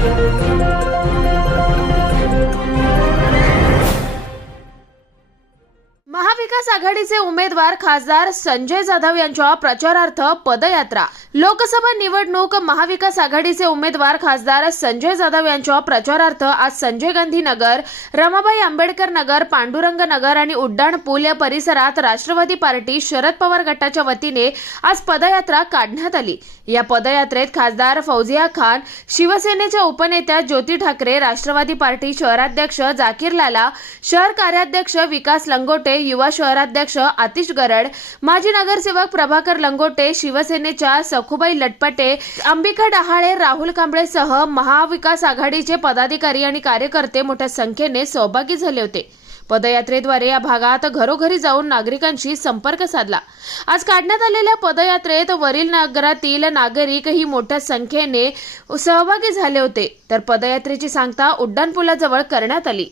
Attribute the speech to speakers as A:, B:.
A: Thank you. महाविकास आघाडीचे उमेदवार खासदार संजय जाधव यांच्या प्रचारार्थ पदयात्रा. लोकसभा निवडणूक महाविकास आघाडीचे उमेदवार खासदार संजय जाधव यांच्या प्रचारार्थ आज संजय गांधी नगर रमाबाई आंबेडकर नगर पांडुरंग नगर आणि उड्डाण पूल या परिसरात राष्ट्रवादी पार्टी शरद पवार गटाच्या वतीने आज पदयात्रा काढण्यात आली. या पदयात्रेत खासदार फौजिया खान शिवसेनेच्या उपनेत्या ज्योती ठाकरे राष्ट्रवादी पार्टी शहराध्यक्ष जाकीर लाला शहर कार्याध्यक्ष विकास लंगोटे युवा शहराध्यक्ष आतिश गरड माजी नगरसेवक प्रभाकर लंगोटे शिवसेनेच्या सखुबाई लटपटे अंबिका डहाळे राहुल कांबळेसह महाविकास आघाडीचे पदाधिकारी आणि कार्यकर्ते मोठ्या संख्येने सहभागी झाले होते. पदयात्रेद्वारे या भागात घरोघरी जाऊन नागरिकांशी संपर्क साधला. आज काढण्यात आलेल्या पदयात्रेत वरील नगरातील नागरिक ही मोठ्या संख्येने सहभागी झाले होते. तर पदयात्रेची सांगता उड्डाणपुलाजवळ करण्यात आली.